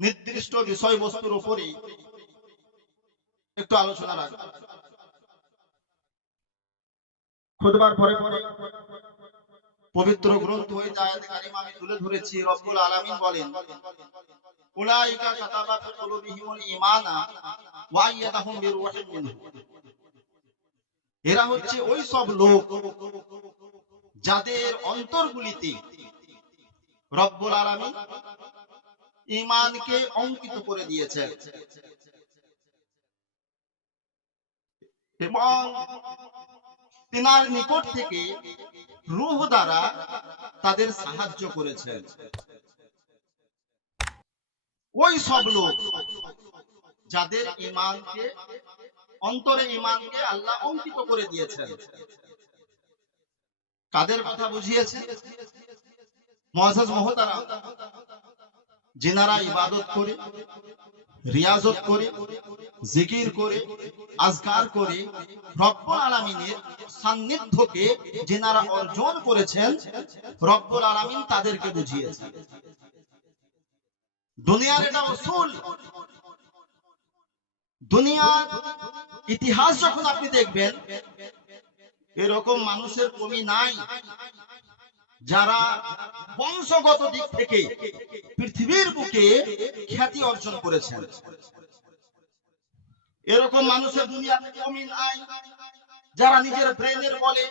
নির্দিষ্ট বিষয়বস্তুর উপরে একটু আলোচনা রাখব। খুদবার পরে পরে পবিত্র গ্রন্থ কারিমা আমি তুলে ধরেছি, রব্বুল বলেন, উলাইকা কাতাবা ফি কুলুবিহিমুল ওয়া আইয়াদাহুম মিনহু। এরা হচ্ছে ওই সব লোক যাদের অন্তরগুলিতে রব্বুল আলামিন ঈমানকে অঙ্কিত করে দিয়েছেন এবং তিনার নিকট থেকে রূহ দ্বারা তাদের সাহায্য করেছেন ওই সব লোক যাদের ইমানকে অন্তরে ইমানকে আল্লাহ অঙ্কিত করে দিয়েছেন। কাদের কথা বুঝিয়েছে? মহাজাজ মহতারা যিনারা ইবাদত করে, রিয়াজত করে, জিকির করে, আজকার করে, রব্বুল আলামিনের সান্নিধ্যকে যিনারা অর্জন করেছেন, রব্বুল আলামিন তাদেরকে বুঝিয়েছে দুনিয়ার এটা উসুল। দুনিয়ার ইতিহাস যখন আপনি দেখবেন, এরকম মানুষের কমি নাই। যারা বংশগত দিক থেকে পৃথিবীর বুকে খ্যাতি অর্জন করেছেন। এরকম মানুষের দুনিয়াতে কমি নাই। যারা নিজের ব্রেনের বলে,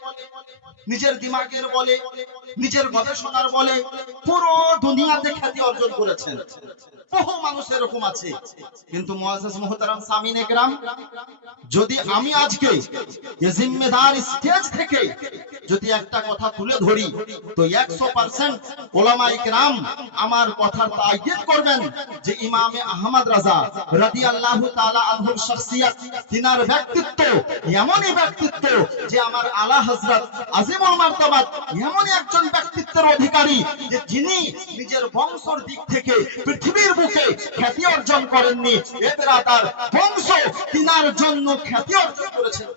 নিজের দিমাগের বলে, নিজের গবেষণার বলে পুরো দুনিয়াতে খ্যাতি অর্জন করেছেন। বহু মানুষ এরকম আছে। কিন্তু যদি আমি আজকে জিম্মেদার স্টেজ থেকে যদি একটা কথা তুলে ধরি, তো একশো পার্সেন্ট ওলামা ইকরাম আমার কথার তাইকিদ করবেন যে ইমামে আহমদ রাজা রাদি আল্লাহ তালা আনহুর শখসিয়ত, তিনার ব্যক্তিত্ব এমনই ব্যক্তিত্ব যে আমার আলা হজরত আজিমুল মার্তাবাত এমনই একজন ব্যক্তিত্বের অধিকারী যে যিনি নিজের বংশর দিক থেকে পৃথিবীর বুকে খ্যাতি অর্জন করেননি। এ তার বংশ তিনার জন্য খ্যাতি অর্জন করেছেন।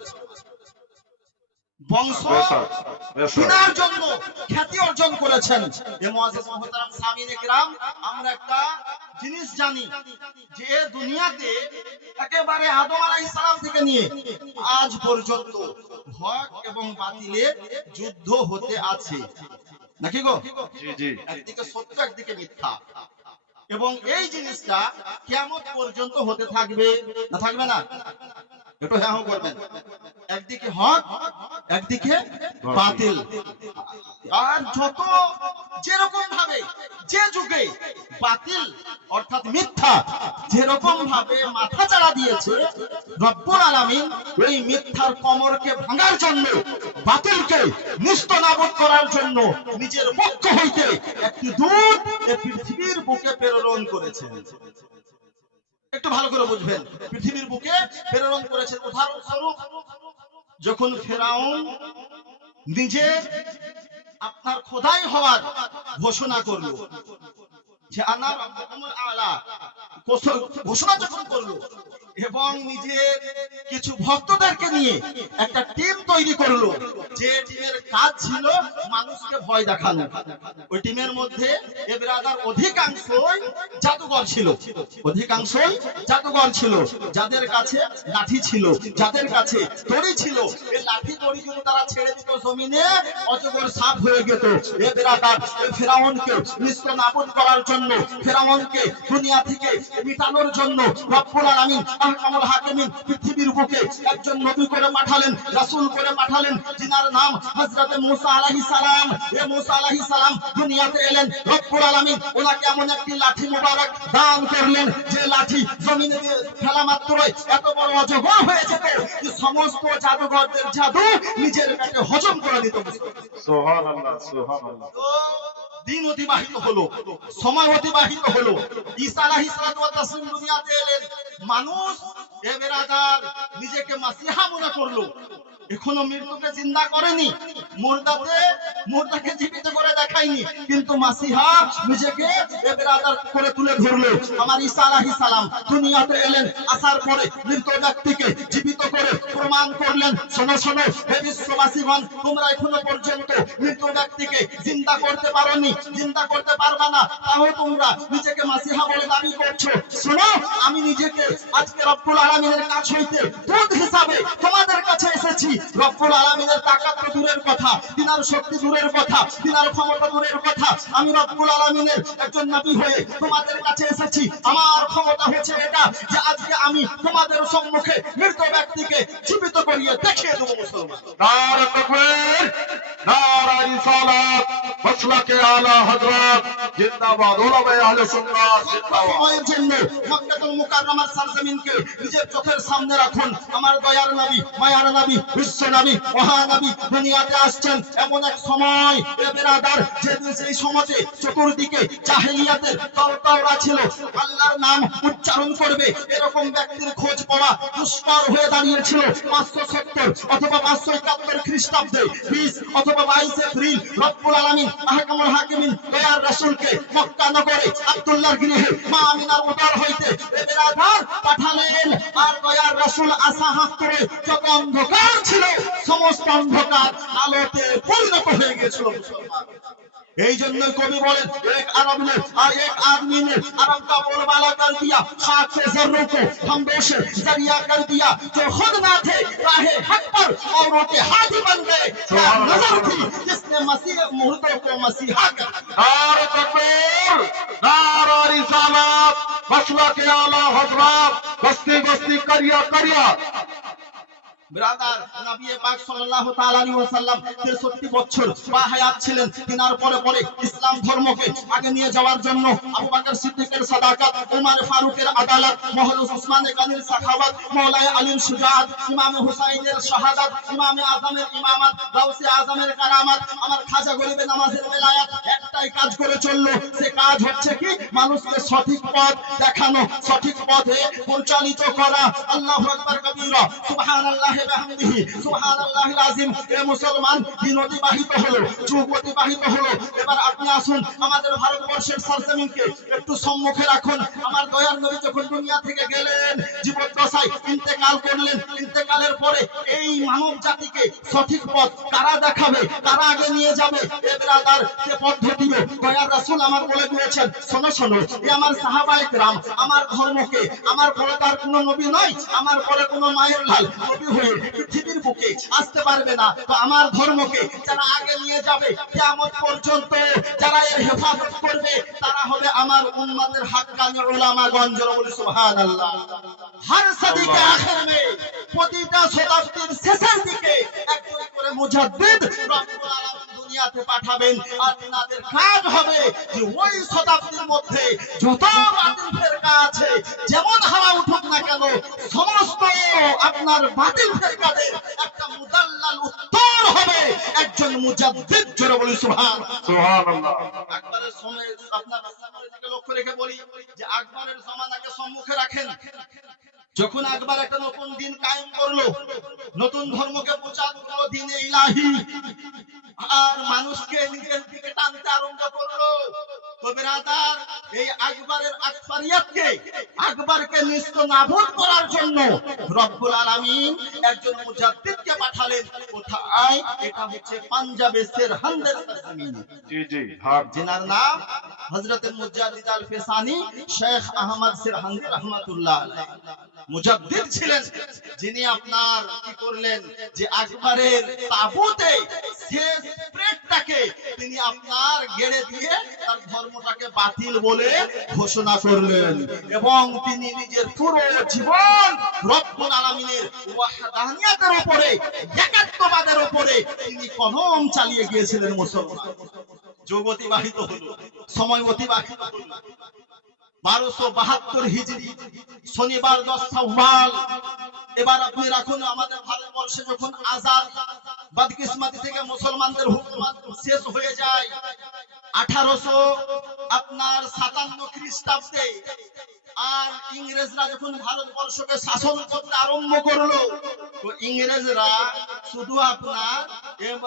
বংশ জন্য খ্যাতি অর্জন করেছেন। আমরা একটা জিনিস জানি যে দুনিয়াতে একেবারে আদম আলাইহিস সালাম থেকে নিয়ে আজ পর্যন্ত হক এবং বাতিলের যুদ্ধ হতে আছে। নাকি গো? একদিকে সত্য একদিকে মিথ্যা। এবং এই জিনিসটা কেমন পর্যন্ত হতে থাকবে না থাকবে না? একটু হ্যাঁ হ্যাঁ করবেন। একদিকে হক, একদিকে বাতিল। আর যত যেরকম ভাবে যে যুগে বাতিল অর্থাৎ মিথ্যা যেরকম ভাবে মাথা চাড়া দিয়েছে আলামিন এই মিথ্যার কমরকে ভাঙার জন্য, বাতিলকে নিস্ত নাবদ করার জন্য নিজের পক্ষ হইতে একটি দূত পৃথিবীর বুকে প্রেরণ করেছেন। একটু ভালো করে বুঝবেন। পৃথিবীর বুকে প্রেরণ করেছেন উদাহরণস্বরূপ যখন ফেরাউন নিজে আপনার খোদাই হওয়ার ঘোষণা করল, যে আনা রাব্বুকুমুল আলা ঘোষণা যখন করল এবং নিজের কিছু ভক্তদেরকে নিয়ে একটা টিম তৈরি করল। যে টিমের কাজ ছিল মানুষকে ভয় দেখানো। ওই টিমের মধ্যে এ ব্রাদার অধিকাংশই জাদুঘর ছিল। অধিকাংশই জাদুঘর ছিল। যাদের কাছে লাঠি ছিল, যাদের কাছে দড়ি ছিল এই লাঠি দড়ি যদি তারা ছেড়ে দিত জমিনে, অজগর সাপ হয়ে যেত এ বেরাদার এ ফেরাউনকে নিস্ত নাবুদ করার জন্য, ফেরাউনকে দুনিয়া থেকে মিটানোর জন্য রব্বুল আলামিন আহকামুল হাকিমিন পৃথিবীর বুকে একজন নবী করে পাঠালেন, রাসূল করে পাঠালেন, যিনার নাম হযরতে মূসা আলাইহিস সালাম। এ মূসা আলাইহিস সালাম দুনিয়াতে এলেন, রব্বুল আলামিন ওনাকে এমন একটি লাঠি মুবারক দান করলেন, যে লাঠি জমিনে ফেলা মাত্রই এত বড় অজগর হয়ে যেত যে সমস্ত জাদুঘরদের জাদু নিজের পেটে হজম করে দিত। সুবহানাল্লাহ সুবহানাল্লাহ। দিন অতিবাহিত হলো, সময় অতিবাহিত হলো। দুনিয়াতে এলেন। মানুষ নিজেকে মাসিহা মনে করল। এখনও মৃত্যুকে চিন্তা করেনি। মুর্দাতে মুর্দাকে জীবিত করে দেখায়নি। কিন্তু মাসিহা নিজেকে এ করে তুলে ধরলো। আমার ঈসা আলাইহিস সালাম দুনিয়াতে এলেন, আসার পরে মৃত ব্যক্তিকে জীবিত করে প্রমাণ করলেন। শোনো শোনো, হে বিশ্ববাসীগণ, তোমরা এখনও পর্যন্ত মৃত ব্যক্তিকে জিন্দা করতে পারোনি, জিন্দা করতে পারবা না। তাও তোমরা নিজেকে মাসিহা বলে দাবি করছ। শোনো, আমি নিজেকে আজকে রব্বুল আলামিনের কাছ হইতে দূত হিসাবে তোমাদের কাছে এসেছি। রব্বুল আলামিনের তাকাত দূরের কথা। তিনার শক্তি দূরের কথা তিনার ক্ষমতা দূরের কথা। আমি রব্বুল আলামিনের একজন নবী হয়ে তোমাদের কাছে এসেছি। আমার ক্ষমতা হচ্ছে এটা যে আজকে আমি তোমাদের সম্মুখে মৃত ব্যক্তিকে জীবিত করিয়ে দেখিয়ে দেবো মুসলমান। নারা তাকবীর নারা রিসালাত মাসলাকে আলা হযরত জিন্দাবাদ ওলামায়ে আহলে সুন্নাত জিন্দাবাদ। সময়ের জন্য মক্কাতুল মুকাররমার সরজমিনকে নিজের চোখের সামনে রাখুন। আমার দয়ার নবী মায়ার নবী বিশ্ব নবী মহানবী দুনিয়াতে আসছেন এমন এক সময়। বেরাদার, যে সেই সমাজে চতুর্দিকে জাহেলিয়াতের তলতলরা ছিল, আল্লাহর নাম উচ্চারণ করবে, এরকম ব্যক্তির খোঁজ পাওয়া দুষ্কর হয়ে দাঁড়িয়েছিল পাঁচশো সত্তর অথবা পাঁচশো একাত্তর খ্রিস্টাব্দে। বিশ অথবা বাইশ এপ্রিল রব্বুল আলামিন আহকামুল হাকিমিন দয়ার রাসূলকে মক্কা নগরে আব্দুল্লাহর গৃহে মা আমিনার উদর হইতে বেরাদার পাঠালেন। আর দয়ার রাসূল আসা হাত করে যত অন্ধকার ছিল, সমস্ত অন্ধকার আলোতে পরিণত হয়ে গিয়েছিল মুসলমান এই জন্য কবি বলেন এক আরব ने और एक आदमी ने अरब का बोलबाला कर दिया खाक से जर्रों को हमदों से जरिया कर दिया जो खुद ना थे राहे हक पर औरों के हाथी बन गए क्या नजर थी जिसने मसीह मुर्दों को मसीहा कर নারা তাকবীর নারা রিসালাত মাসলাকে আলা হযরত বস্তি বস্তি করিয়া করিয়া ব্রাদার, নবী পাক সাল্লাল্লাহু তাআলা আলাইহি ওয়াসাল্লাম 63 বছর বা হায়াত ছিলেন। তিনার পরে পরে ইসলাম ধর্মকে আগে নিয়ে যাওয়ার জন্য আবু বকর সিদ্দিকের সাদাকাত ওমর ফারুকের আদালত মহলুস উসমান গানির সাখাওয়াত মাওলানা আলীর সুজাত, ইমাম হুসাইনের শাহাদাত, ইমাম আজমের ইমামত, গাউসে আজমের কারামাত, আমার খাজা গরিবের নামাজের বেলায়াত একটাই কাজ করে চলল। সে কাজ কি? মানুষকে সঠিক পথ দেখানো, সঠিক পথে পরিচালিত করা। আল্লাহু আমার ইন্তেকালের পরে এই মানব জাতিকে সঠিক পথ দেখাবে আগে নিয়ে যাবে, এ ব্রাদার দয়ার আমার বলে দিয়েছেন, শোনো শোনো আমার সাহাবায়ে রাম আমার ধর্মকে, আমার তার কোনো নবী নয়, আমার ঘরে কোনো মায়ের লাল, নবী হয়ে পৃথিবীর বুকে আসতে পারবে না। তো আমার ধর্মকে যারা আগে নিয়ে যাবে কেমন পর্যন্ত যারা এর হেফাজত করবে তারা হবে আমার উম্মতের হাক্কানি উলামাগণ জোরে বলি সুহান আল্লাহ হার সাদিকে আখের মে প্রতিটা শতাব্দীর শেষের দিকে একজন করে মুজাদ্দিদ রব্বুল আলামিন দুনিয়াতে পাঠাবেন আর তিনাদের কাজ হবে যে ওই শতাব্দীর মধ্যে যত বাতিল ফেরকা আছে যেমন হাওয়া উঠুক না কেন সমস্ত আপনার বাতিল ফেরকাদের একটা মুদাল্লাল উত্তর হবে একজন মুজাদ্দিদ জোরে বলি সুবহান। সুবহানাল্লাহ। আকবরের সময় আপনার দিকে লক্ষ্য রেখে বলি যে আকবরের জমানাকে সম্মুখে রাখেন। যখন আকবর একটা নতুন দিন কায়েম করল নতুন ধর্মকে প্রচার করল দিনে ইলাহি আর মানুষকে নিজের দিকে টানতে আরম্ভ করল। হ্যাঁ। মুজাদ্দিদ ছিলেন। যিনি আপনার কি করলেন? যে আকবরের তাবুতে তিনি আপনার গেড়ে দিয়ে তার ধর্মটাকে বাতিল বলে ঘোষণা করলেন। এবং তিনি নিজের পুরো জীবন রব্বুল আলামিনের ওয়াহদানিয়াতের উপরে, একাত্মবাদের উপরে তিনি কলম চালিয়ে গিয়েছিলেন মুসলমান। যুগ অতিবাহিত হলো, সময় অতিবাহিত হলো। বারোশো বাহাত্তর হিজড়ি শনিবার দশ সাওয়াল এবার আপনি রাখুন আমাদের ভারতবর্ষে যখন আজাদ বাদকিসমাতি থেকে মুসলমানদের হুকুমত শেষ হয়ে যায়। আঠারোশো আপনার সাতান্ন খ্রিস্টাব্দে আর ইংরেজরা যখন ভারতবর্ষকে শাসন করতে আরম্ভ করল, তো ইংরেজরা শুধু আপনার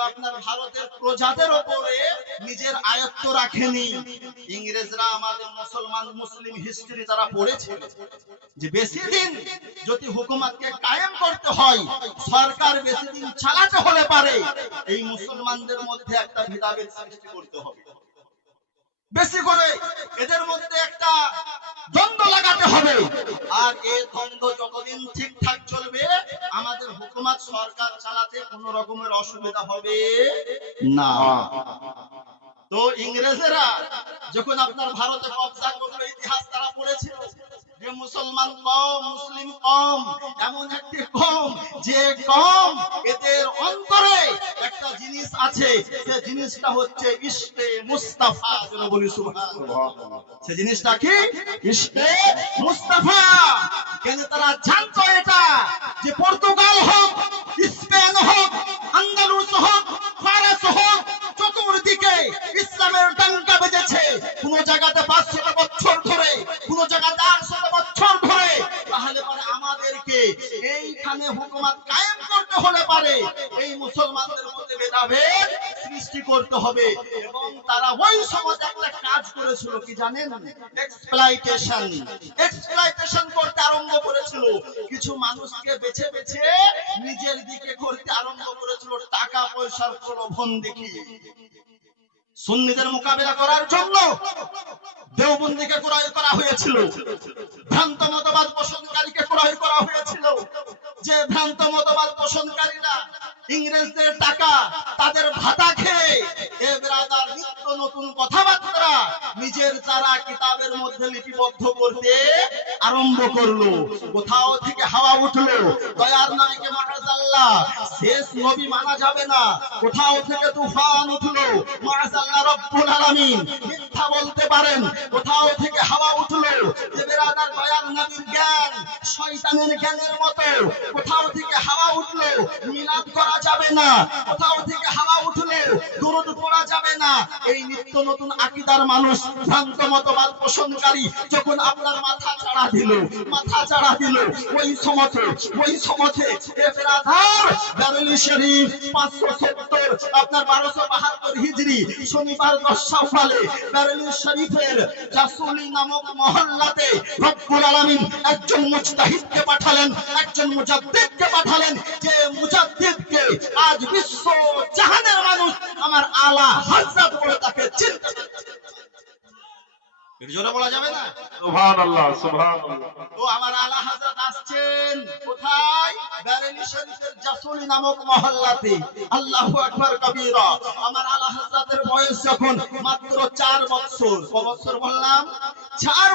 আপনার ভারতের প্রজাদের ওপরে নিজের আয়ত্ত রাখেনি। ইংরেজরা আমাদের মুসলমান, মুসলিম হিস্ট্রি তারা পড়েছে, যে বেশি দিন যদি হুকুমাতকে কায়েম করতে হয়, সরকার বেশি দিন চালাতে হলে পারে, এই মুসলমানদের মধ্যে একটা ভেদাভেদ সৃষ্টি করতে হবে। বেশি করে এদের মধ্যে একটা দ্বন্দ্ব লাগাতে হবে। আর এই দ্বন্দ্ব যতদিন ঠিকঠাক চলবে, আমাদের হুকুমাত সরকার চালাতে কোনো রকমের অসুবিধা হবে না। তো ইংরেজেরা যখন আপনার ভারতে কবজা করল, ইতিহাস তারা পড়েছিল যে মুসলমান কম, মুসলিম কম, এমন একটি কম, যে কম এদের অন্তরে একটা জিনিস আছে, সে জিনিসটা হচ্ছে ইশকে মুস্তাফা, যেন বলি সে জিনিসটা কি? ইশকে মুস্তাফা। কেন তারা জানতো এটা? যে পর্তুগাল হোক ইসলামের ডাঙ্কা বেজেছে। কোন জায়গাতে পাঁচশো বছর ধরে, কোন জায়গাতে আটশো বছর ধরে, তাহলে পরে আমাদেরকে এইখানে হুকুমাত কায়েম করতে হলে পারে। এই মুসলমানদের মধ্যে ভেদাভেদ সৃষ্টি করতে হবে। এবং তারা ওই সমাজ একটা কাজ করেছিল কি জানেন? এক্সপ্লাইটেশন এক্সপ্লাইটেশন করতে আরম্ভ করেছিল। কিছু মানুষকে বেছে বেছে নিজের দিকে করতে আরম্ভ করেছিল। টাকা পয়সার প্রলোভন দেখিয়ে। সুন্নিদের মোকাবিলা করার জন্য দেওবন্দিকে ক্রয় করা হয়েছিল। ভ্রান্ত মতবাদ পোষণকারীকে ক্রয় করা হয়েছিল। যে ভ্রান্ত মতবাদ পোষণকারীরা ইংরেজদের টাকা, তাদের ভাতা খেয়ে নিত্য নতুন কথাবার্তা নিজের তারা কিতাবের মধ্যে লিপিবদ্ধ করতে আরম্ভ করল। কোথাও থেকে হাওয়া উঠল, দয়ার নবীকে মাহাজাল্লাহ শেষ নবী মানা যাবে না। কোথাও থেকে তুফান উঠল মাহাজাল্লাহ রব্বুল আলামিন মিথ্যা বলতে পারেন। কোথাও থেকে হাওয়া উঠল যে বেরাদার দয়ার নবীর জ্ঞান, শয়তানের জ্ঞানের মতো। কোথাও থেকে হাওয়া উঠল, মিলাদ করা যাবে না। কোথাও থেকে হাওয়া উঠলে দূরত পড়া যাবে না। এই নিত্য নতুন আকিদার মানুষ, ভ্রান্ত মতবাদ পোষণকারী যখন আপনার মাথা চাড়া দিল, মাথা চাড়া দিল, ওই সমতে ওই সমতে এ বেরাদার দারুল শরীফ 570 আপনার 1272 হিজরি শনিবার 10 শাওয়ালে শরীফের রাসুলি নামক মহল্লাতে রব্বুল আলামিন একজন মুজতাহিদকে পাঠালেন, একজন মুজাদ্দিদকে পাঠালেন যে, মুজাদ্দিদকে আজ বিশ্ব জাহানের মানুষ আমার আলা হযরত বলে তাকে চিনতে এর বলা যাবে না? সুবহানাল্লাহ সুবহানাল্লাহ। তো আমার আলা হযরত আসছেন কোথায়? বেরেলি শরীফের জাসুলি নামক মহল্লাতে। আল্লাহু আকবার কবীরা। আমার আলা হযরতের বয়স যখন মাত্র 4 বছর। বললাম? 4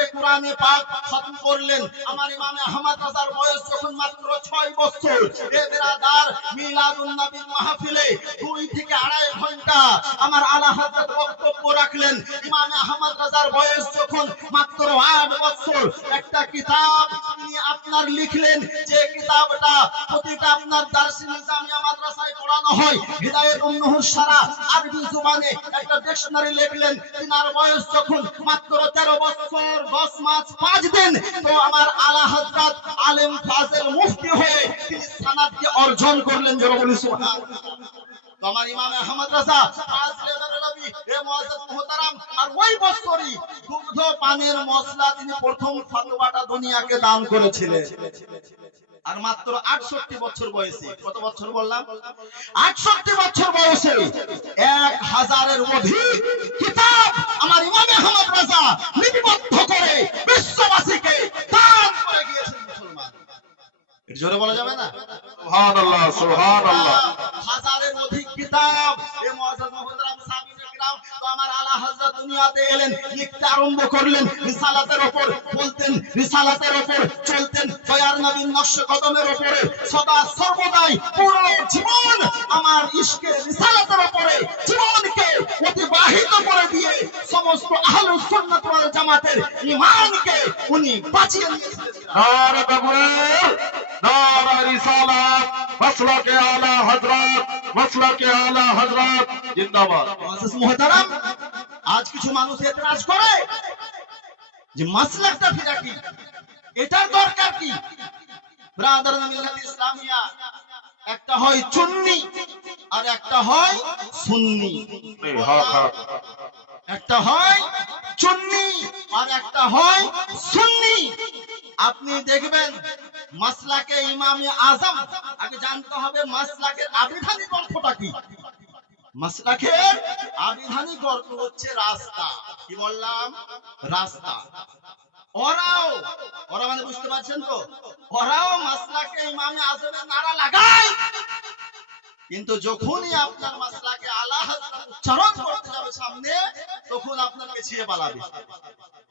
দেখে কোরআনে পাক খতম করলেন, আমার ইমাম আহমদ রাজার বয়স যখন মাত্র 6 বছর, এ বেরাদার মিলাদুন নবীর মাহফিলে দুই থেকে আড়াই ঘণ্টা আমার আলা হযরত বক্তব্য রাখলেন। ইমাম আহমদ রাজার বয়স যখন মাত্র আট বছর, একটা কিতাব তিনি আপনার লিখলেন, যে কিতাবটা প্রতিটা আপনার দার্শনিক জামিয়া মাদ্রাসায় পড়ানো হয়, হিদায়াত উন্নহুর সারা আরবি জুবানে একটা ডিকশনারি লিখলেন। তিনার বয়স যখন মাত্র 13 বছর 10 মাস পাঁচ দিন তো আমার আলা হজরত আলেম ফাজেল মুফতি হয়ে তিনি সানাদকে অর্জন করলেন জনগণ বলি সুবহানাল্লাহ তো আমার ইমাম আহমদ রাজা আর ওই বছরই দুগ্ধ পানের মশলা তিনি প্রথম ফতোয়াটা দুনিয়াকে দান করেছিলেন। আর মাত্র 68 বছর বয়সে। কত বছর বললাম? 68 বছর বয়সে। এক হাজারের অধিক কিতাব আমার ইমাম আহমদ রাজা লিপিবদ্ধ করে বিশ্ববাসীকে দান করে গিয়েছেন মুসলমান। জোরে বলা যাবে না? সুবহানাল্লাহ সুবহানাল্লাহ। হাজারের অধিক কিতাব। এ মুআজ্জাজ মুহতারাম সাহাবীয়ে কিরাম তো আমার আলা হযরত দুনিয়াতে এলেন লিখতে আরম্ভ করলেন রিসালাতের উপর বলতেন রিসালাতের উপর চলতেন। দয়ার নবীর নকশ কদমের উপরে সদা সর্বদাই পুরো জীবন আমার ইশকে রিসালাতের উপরে জীবনকে অতিবাহিত করে দিয়ে সমস্ত আহলে সুন্নাত ওয়াল জামাতের ঈমানকে উনি বাঁচিয়ে নিয়েছেন। নারে তাকবীর রিসালাত মাসলাকে আলা হযরত মাসলাকে আলা হযরত জিন্দাবাদ। মুআজ্জাজ মুহতারাম আজ কিছু মানুষ এতরাজ করে যে মাসলাকটা ফিরা কি এটার দরকার কি? ব্রাদার ইসলামিয়া একটা হয় চুন্নি আর একটা হয় সুন্নি। একটা হয় চুন্নি আর একটা হয় সুন্নি। আপনি দেখবেন মাসলাকে ইমামে আজম আগে জানতে হবে মাসলাকের আবিধানিক অর্থটা কি? মাসলাকের আবিধানিক অর্থ হচ্ছে রাস্তা। কি বললাম? রাস্তা। ওরাও ওরা মানে বুঝতে পারছেন তো? ওরাও মাসলাকে ইমামে আজমের লাগায় কিন্তু যখনই আপনার মাসলাকে আল্লাহ উচ্চারণ করতে যাবে সামনে, তখন আপনার পেছিয়ে পালাবে।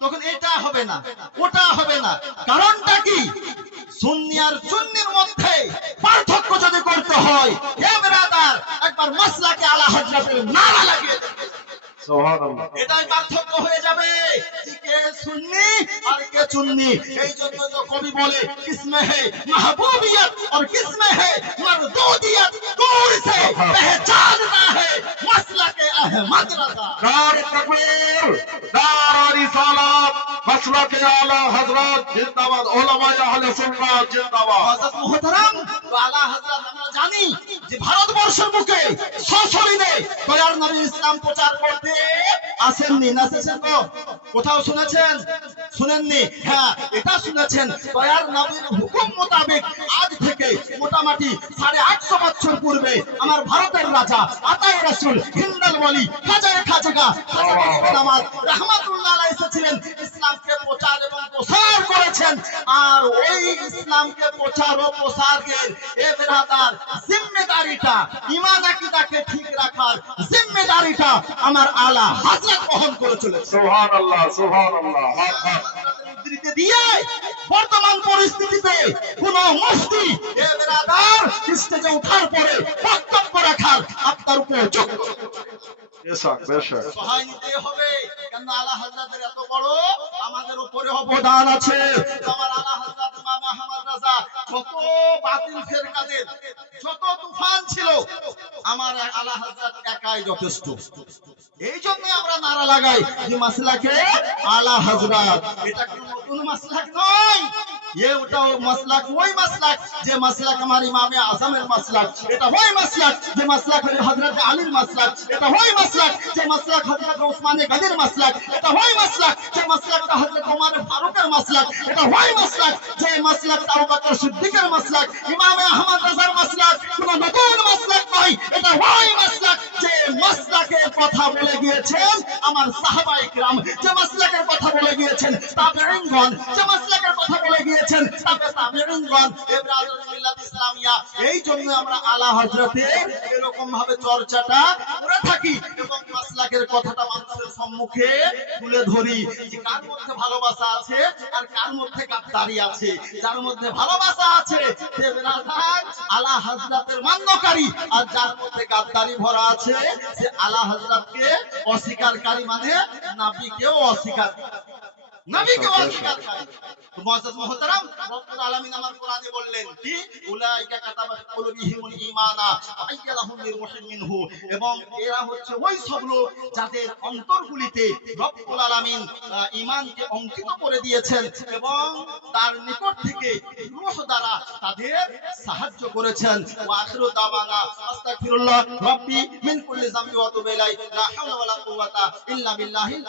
তখন এটা হবে না, ওটা হবে না। কারণটা কি? সুন্নি আর চুন্নির মধ্যে পার্থক্য যদি করতে হয় হে বেরাদার, একবার মাসলাকে আল্লাহ হযরতের নারা লাগিয়ে দেবে। এটাই পার্থক্য হয়ে যাবে। কে হে মাহবুবিয়ত আর দূর সে পহচান না হে মাসলা কে জানি যে ভারতবর্ষের ইসলাম প্রচার করতে আসেননি। না কোথাও শুনেছেন? শুনেননি? হ্যাঁ এটা শুনেছেন। দয়ার নবীর হুকুম মোতাবেক আজ থেকে মোটামুটি সাড়ে আটশো বছর পূর্বে আমার ভারতের রাজা আতাই রাসুল হিন্দাল বলি খাজায় খাজা রহমাতুল্লাহ এসেছিলেন ইসলাম ইসলামকে প্রচার এবং প্রসার করেছেন। আর ওই ইসলামকে প্রচার ও জিম্মেদারিটা ঠিক রাখার জিম্মেদারিটা আমার আলা হাজরত বহন করে চলেছে। দিয়ে বর্তমান পরিস্থিতিতে কোন স্টেজে পরে বক্তব্য রাখার আপনার উপর সহায় নিতে হবে কেন এত বড় আমাদের উপরে অবদান আছে। আমার আলা হযরত ইমাম আহমদ রাজা ফেরকাদের, যত তুফান ছিল, আমার আলা হযরত একাই যথেষ্ট। এই জন্য আমরা নারা লাগাই যে মাসলাকে আলা হযরত। এটা কোনো নতুন মাসলাক নয়। সিদ্দিকের মাসলাক। ইমামে আহমদ মাসলাক গিয়েছেন, আমার সাহাবায়ে কিরাম যে মাসলাকের কথা বলে গিয়েছেন যে মাসলাকের কথা বলে গিয়েছেন ইসলামিয়া, এই জন্য আমরা আলা হযরতের এরকম ভাবে চর্চাটা করে থাকি এবং মাসলাকের কথাটা মানুষের সম্মুখে তুলে ধরি যে কার মধ্যে ভালোবাসা আছে আর কার মধ্যে গাদ্দারি আছে। যার মধ্যে ভালোবাসা আছে সে বেরাদার আলা হযরতের মান্যকারী। আর যার মধ্যে গাদ্দারি ভরা আছে সে আলা হযরতকে অস্বীকারকারী মানে নাপিকেও অস্বীকার। নবীকে অস্বীকার করে তো মুআজ্জাজ মুহতারাম রব্বুল আলামিন আমার কোরআনে বললেন কি? উলাইকা কাতাবা কুলুবিহিমুল ঈমানা আইয়ালাহুম বিরূহিম মিনহু। এবং এরা হচ্ছে ওই সব লোক যাদের অন্তরগুলিতে রব্বুল আলামিন ঈমানকে অঙ্কিত করে দিয়েছেন এবং তার নিকট থেকে রূহ দ্বারা তাদের সাহায্য করেছেন। ওয়া আখিরু দাওয়ানা আস্তাগফিরুল্লাহ রাব্বি মিন কুল্লি যামবি ওয়া তুবু ইলাইহি লা হাওলা ওয়া লা কুওয়াতা ইল্লা বিল্লাহিল